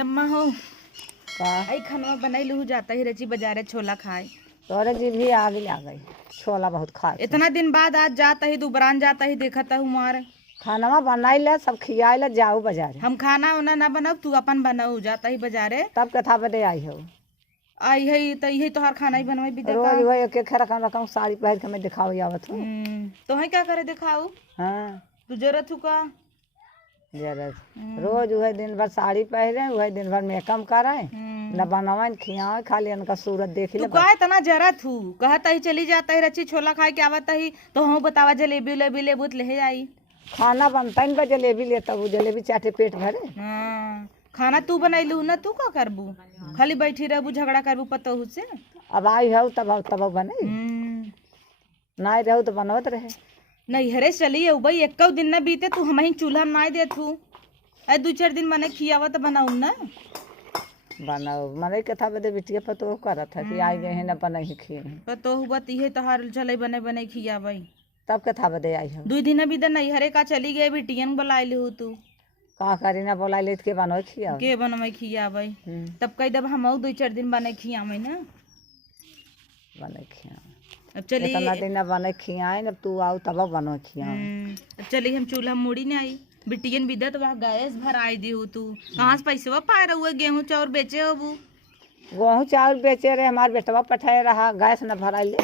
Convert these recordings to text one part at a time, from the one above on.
अम्मा हो का आई खाना बनैलू जाता ही रची बाजारे छोला खाए। तोरे जी भी आगे आ गई। छोला बहुत खाए थे। इतना दिन बाद आज जाता ही दुबरान जाता ही देखता हूँ मार। खाना बनाई ले सब खियाई ले जाऊ बाजारे। हम खाना उना ना बनाऊ तू अपन बनाऊ जाता ही बाजारे। तब कथा बदे आई हो। आई है तो यही तोहार खाना ही बनवाई बिदा का। रोज वही एक एक रकम रकम साड़ी पहन के मैं दिखाओ आवत हूँ। तो है क्या करे दिखाऊ हाँ तू जरूरत हूँ का। जरा रोज वही दिन भर साड़ी पहने वही दिन भर मेकअप करे न बनावे न खियावे खाली उनका सूरत देख तू ले। का इतना जरूरत हूँ कहता ही चली जाता ही रची छोला खाए के आवता ही तो हम बतावा जलेबी उलेबी लेबू तो ले आई। खाना बनता ही न जलेबी लेता वो जलेबी चाटे पेट भरे। हाँ खाना तू बनैलू ना तू का करबू खाली बैठी रहबू झगड़ा करबू पतोहू से। अब आई हो तब बने ना रहू तो बनवत रहे। नहीं हरे चली भाई एक दिन न बीते तू हम ही चूल्हा ना दे तू अरे 2-4 दिन मने खियावा तो बनाऊ ना बनाओ मने कथा बदे बिटिया पतो करत है कि आई गए हैं न बनई खिए पतोहू बत इहे तोहार चले बने बने खियावई। तब कथा बदे आई हो। 2 दिन बीते नहीं हरे का चली गए बिटियन बुलाइले हो तू का करी ना बोला ले के बनो खिया के बनमई खियावई। तब कई दब हम 2-4 दिन बने खियावई ना बने खिया अब चली इतना दिन बने खियाए न तू आओ तब बनो खिया। अब चली हम चूल्हा मुड़ी ने आई बिटियन बिदत वहाँ गैस भर आई दी हो तू कहाँ से पैसे पाए रहुए गेहूं चाउर बेचे होबू। गेहूँ चावल बेचे रहे हमार बेटवा पठाए रहा गैस न भराई ले।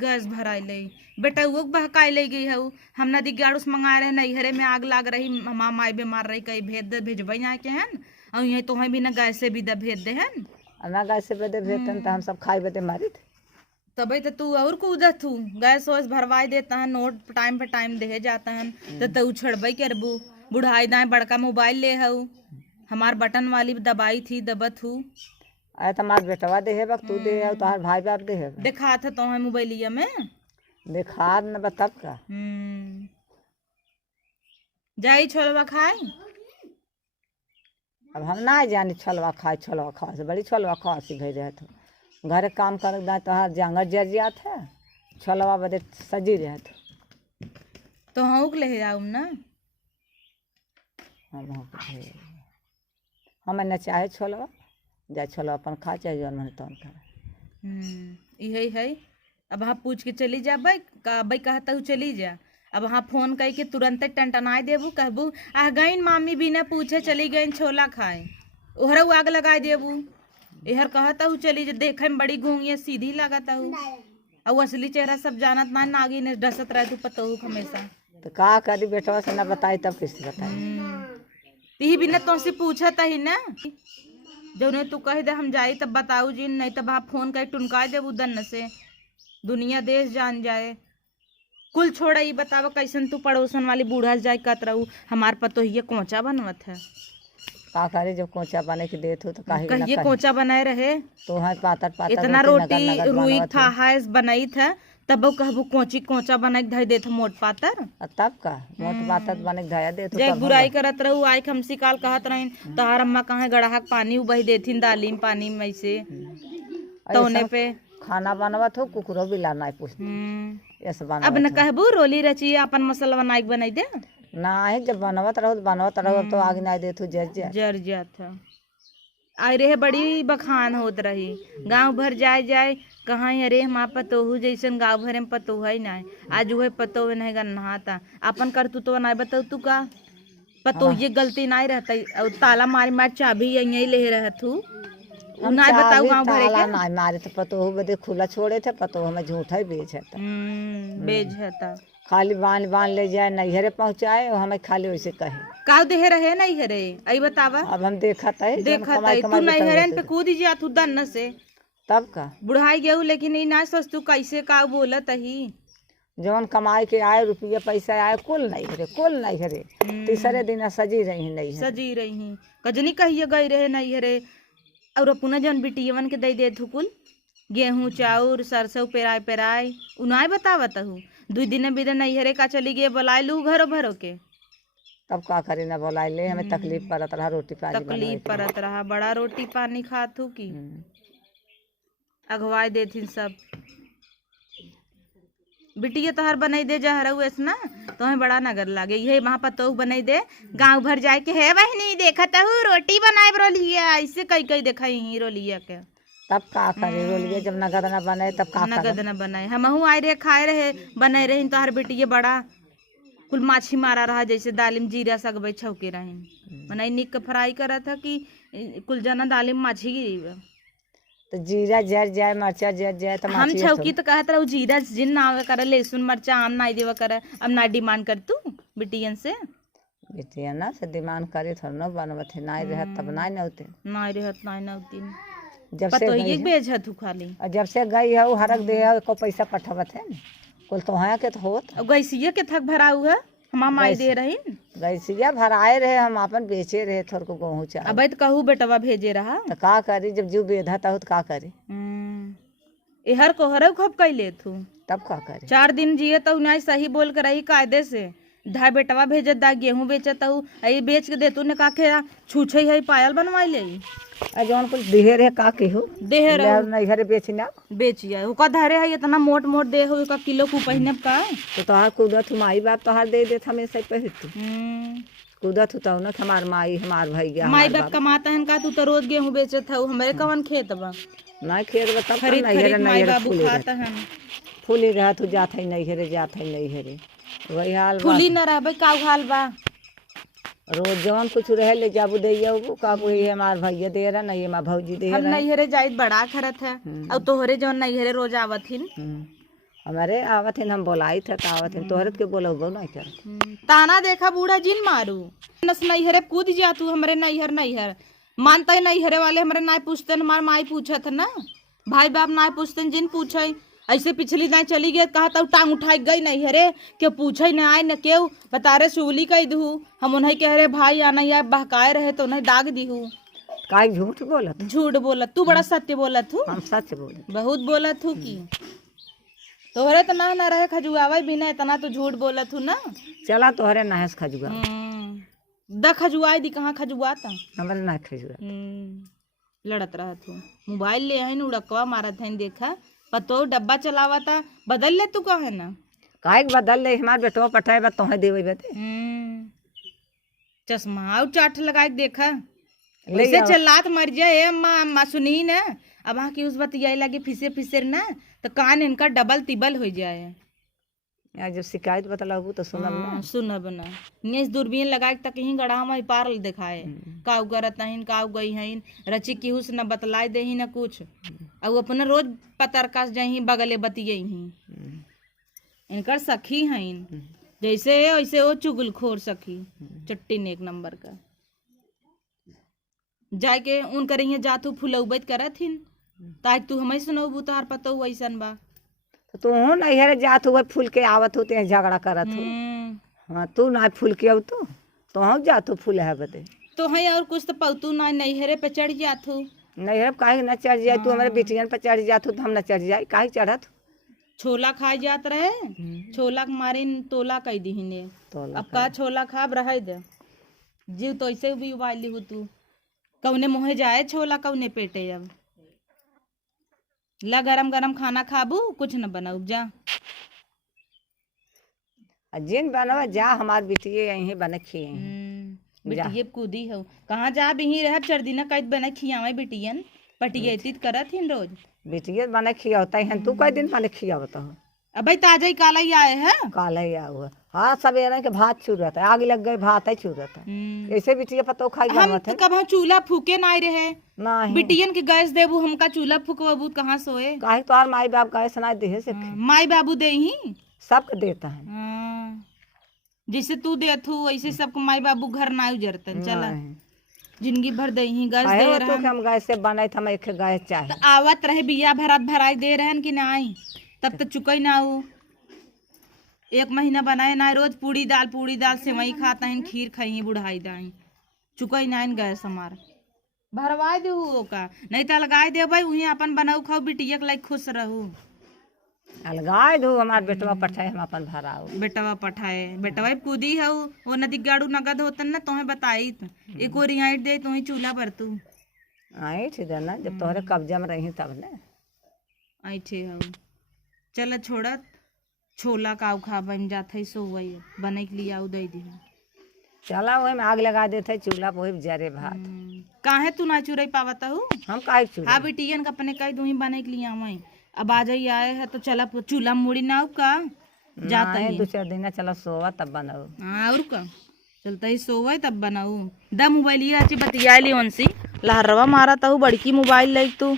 गैस भराई ले बेटा वो बहकाई ले गई है हम नदी गाड़ूस मंगाए रहे नैहरे में आग लाग रही माँ माई बीमार रही कहीं भेजबई यहाँ के हन और यही तो भी न गैस से विदा भेज दे हन ना गैस से बदे भेजतन तो हम सब खाई बदे मारी थे। तभी तो तू और कूदत हूँ गैस वैस भरवाई देता है नोट टाइम पे टाइम दे जाता है तो तू छड़बई करबू बुढ़ाई दाए बड़का मोबाइल ले हऊ हमार बटन वाली दबाई थी दबत हूँ आए तुम्हार बेटवा दे है तू दे है तुम्हार भाई बाप दे है देखा था तो मोबाइलिया में देखा न बतब का जाई छोलवा खाई। अब हम ना जानी छोलवा खाए से बड़ी छोलवा खा सी भई रहे थे घरे काम कर दाए तोहार जांगर जर जात है छोलवा बदे सजी रहे थे तो हाँ ले जाऊँ ना हम न चाहे छोलवा जा छोलवा अपन खा चाहे जौन मन तौन करे यही है। अब हाँ पूछ के चली जा भाई कहता हूँ चली जा अब हाँ फोन कह के तुरंत टंटनाए देबू कहबू आ गईन मामी बिना पूछे चली गईन छोला खाए ओहरा आग लगाए देबू इहर कहता हूँ चली जा देखे में बड़ी घूंगी सीधी लगाता हूँ और असली चेहरा सब जानत ना नागी ने डसत रहे तू पतहू हमेशा तो का करी बेटवा से न बताई तब किसी बताई ती बिना तुमसे पूछत ही ना जो ने तू कह दे हम जाई तब बताऊ जी नहीं तब आप फोन कर टुनकाए देबू दन्न से दुनिया देश जान जाए कुल छोड़ा ही बतावा कैसन तू पड़ोसन वाली बूढ़ा जाए कत रहू हमार पतो ये कोचा बनवत है का करे जब कोचा बने के देत हो तो कहिए कोचा बनाए रहे तो हाँ पातर पातर इतना रोटी रुई था हाय बनाई था तब कहबू कोची कोचा बना के धर देत मोट पातर तब का मोट पातर बने के धया देत जय बुराई करत रहू आई हमसी काल कहत रहीन तोहार अम्मा कहाँ गड़ाहक पानी उबही देथिन दालीम पानी में से तौने पे खाना बनवत हो कुकरो बिला नहीं पूछ ऐसे बना अब न कहबू रोली रची अपन मसाला बनाई दे ना है जब बनवत रहो तो आगे नहीं देत हो जर जात आई रहे बड़ी बखान होत रही गांव भर जाए कहाँ अरे माँ पतोहू जैसन गाँव भर में पतोह है ना आज वह पतोह नहीं नहाता अपन कर तू तो नहीं बताऊ तू का पतोह ये गलती नहीं रहता और ताला मार चाबी यही ले रहत हूँ नहीं बताऊ गाँव भरे के नहीं मारे तो पतोह बदे खुला छोड़े थे पतोह में झूठा ही बेच है खाली बांध ले जाए नैहरे पहुँचाए और हमें खाली वैसे कहे का देहे रहे नैहरे आई बतावा अब हम देखा तू नैहरे पे कूद जा तू दन्न से तब का बुढ़ाई गयू लेकिन ई ना सोच तू कैसे का बोलत ही जौन कमाई के आए रुपया पैसा आए कुल नहीं हरे तीसरे दिन सजी रही कजनी कहिए गई रहे नैहरे और अपना जौन बिटियवन के दे तू कुल गेहूं चाउर सरसों पेराय उनाय बतावत हूँ 2 दिन बिदे नैहरे का चली गए बुलाए लू घरो भरो के तब का करे ना बोला ले हमें तकलीफ पड़त रहा रोटी पानी बड़ा रोटी पानी खात हूँ की अगवाई देथिन सब बिटिया तोहर बनाई दे जहरऊ ऐसना तोहे बड़ा नगर लागे ये वहाँ पतोह बनाई दे गांव भर जाए के है बहनी देखत हूँ रोटी बनाए रोलिया ऐसे कई कई देखा ही रोलिया के तब का करे रोलिए जब नगद न बने तब का नगद करे। न बनाए हमहू आए रहे खाए रहे बनाए रहे तोहर बिटिया बड़ा कुल माछी मारा रहा जैसे दालिम जीरा सगबै छौके रहे बनाई निक के फ्राई करा था कि कुल जना दालिम माछी गिरी तो जीरा जर जाए मरचा जर जाए तो हम माछी छौकी तो कहत रहू जीरा जिन ना आवे करे लहसुन मरचा आम ना देवा करे अब ना डिमांड कर तू बिटियन से बेटिया ना से डिमांड करे थोड़ा न बनवत है ना रहे तब ना नौते ना रहत ना नौतीन जब से पतो गई ये है, बेचत हूँ खाली और जब से गई है वो हरक दे है को पैसा पठवत है कुल तो है के तो होत अब गैसिया के थक भरा हुआ हमा माई दे रही गैसिया भराए रहे हम अपन बेचे रहे थोड़ को गेहूँ चावल अब तो कहू बेटवा भेजे रहा तो का करी जब जू बेधा था तो का करी एहर को हर खूब कैले थू तब का करी 4 दिन जिए तो नहीं सही बोल कर रही कायदे से धा बेटवा भेजत दा गेहूं बेचत हूँ आई बेच के देतू ने का खेरा छूछे है पायल बनवाई ले जौन कुछ दिहे रहे का केहू देह नहीं घरे बेचना बेचिया ओका धरे है इतना मोट मोट दे हो का किलो को पहिने का तो तोहार कूदत हूँ माई बाप तोहार दे देत हमेशा पहिर तू कूदत हूँ तब न हमार माई हमार भैया माई बाप कमाता है का तू तो रोज गेहूं बेचत हूँ हमारे कवन खेत बा नहीं खेत तब खरीद खरीद माई बाबू खाता है फूली रह तू जात है नहीं हेरे जात है नहीं हेरे वही हाल बा। फूली न रहबे का हाल बा रोज जौन कुछ रहे ले जाबू दे काबू ये हमार भैया दे रहा नहीं हमार भौजी दे हम रहा नहीं हरे जाइत बड़ा खरत है अब तोहरे जौन नहीं हरे रोज आवत हिन हमारे आवत है हम बोलाई थे तो आवत है तोहरत के बोलो नहीं कर ताना देखा बूढ़ा जिन मारू नस नहीं हरे कूद जा तू हमारे नहीं हर मानता है नहीं हरे वाले हमारे ना पूछते हमार माई पूछत ना भाई बाप ना पूछते जिन पूछे ऐसे पिछली ना चली गई कहा तब टांग उठाई गई नहीं हरे क्यों पूछे न आए न क्यों बता रहे सूली कह दू हम उन्हें कह रहे भाई आना या बहकाए रहे तो उन्हें दाग दी हूँ का झूठ बोलत झूठ बोलत तू बड़ा सत्य बोलत हूँ हम सच बोले बहुत बोलत हूँ की तोहरे तो ना रहे खजुआवा बिना इतना तो झूठ बोलत हूँ ना चला तोहरे नहस खजुआ द खजुआई दी कहाँ खजुआता हमारे ना खजुआ लड़त रहत हूँ मोबाइल ले है उड़कवा मारत है देखा पतो डब्बा चलावा था बदल ले तू कहे ना काहे बदल ले हमार बेटवा पठाए बा तोहे देवे बते चश्मा और चाट लगा के देखा वैसे चलात मर जाए अम्मा अम्मा सुनी ना अब वहाँ की उस बतियाई लगे फिसे फिसर ना तो कान इनका डबल तिबल हो जाए यार जब शिकायत बतलाबू तो सुनब ना सुनब ना इस दूरबीन लगा के तक ही गड़ा में पार दिखाए काउ करत हइन काउ गई हइन रची की हुस न बतलाए दे ही न कुछ और अपना रोज पतरकास जाही बगले बतिये ही इनकर सखी हइन जैसे है वैसे वो चुगलखोर सखी चट्टी ने एक नंबर का जाके उन करिए जातू फुलौबत करत हिन ताकि तू हमें सुनबू तार पतो वैसन बा तो तू नहीं हेरे जात हुए फूल के आवत होते झगड़ा करत हो हाँ तू ना फूल के अब तो हम जात हो फूल है बते तो है और कुछ तो पौतू ना नहीं हेरे पे चढ़ जात हो नहीं हेरे काहे न चढ़ जाए तू हमारे बेटियन पर चढ़ जात हो तो हम न चढ़ जाए काहे चढ़त छोला खाए जात रहे छोला के मारे तोला कह दी ने अब का छोला खाब रह दे जीव तो ऐसे भी उबाली हो तू कौने मुँहे जाए छोला कौने पेटे अब ला गरम गरम खाना खाबू कुछ न बनाऊ जा जिन बनवा जा हमार बिटिये यहीं बने खिए बिटिये कूदी हो कहाँ जा बिही रह चढ़ दिना कैद बने खियावे बिटियन पटियतीत करत हिन रोज बिटिये बने खियावता है तू कई दिन बने खियावता हो अब भाई ताजा ही काला ही आए है काला ही आ हुआ हाँ सवेरे के भात चूरत है आग लग गई भात है चूरत है ऐसे बिटिये पतो खाई हम तो कब चूल्हा फूके ना रहे नहीं बिटियन के गैस देबू हमका चूल्हा फूकबू कहाँ सोए काहे तोहार माई बाप गैस ना दे से माई बाबू दे ही सबके देता है जैसे तू देथू वैसे सबको माई बाबू घर ना उजरतन चला जिंदगी भर दे ही गैस दे तो रहन हम गैस से बनाए हम एक गैस चाहे तो आवत रहे बिया भरत भराई दे रहन कि ना आई तब तो चुकई ना हो 1 महीना बनाए ना रोज पूड़ी दाल सेवई खाता है खीर खाई बुढ़ाई दाई चुकई ना गैस हमार भरवाए दे का नहीं तो लगाए दे भाई वही अपन बनाऊ खाओ बिटिया के लाइक खुश रहू अलगाए दो हमार बेटवा पठाए हम अपन भराओ बेटवा पठाए बेटवा कूदी है वो नदी गाड़ू नगद होतन ना तुम्हें बताई एक और रियाइट दे तुम्हें चूल्हा पर तू आई थी ना जब तोहरे कब्जा में रही तब ने आई थे हम चल छोड़त छोला काऊ खाबा में जात है सोवई बने के लिए आऊ दे दी। चला वही में आग लगा देते चूल्हा पर वही जरे भात। काहे तू ना चुरई पावत हूँ? हम काहे चूल्हा हाँ बेटियन का अपने कई दूही बने के लिए आवे। अब आ जाइए आए है तो चला चूल्हा मुड़ी ना का जाता है। 2-4 दिन चला सोवा तब बनाओ। हाँ और का चलता ही सोवे तब बनाऊ। दा मोबाइल ये अच्छी बतिया ली उनसी लहरवा मारा तहु बड़की मोबाइल ले तू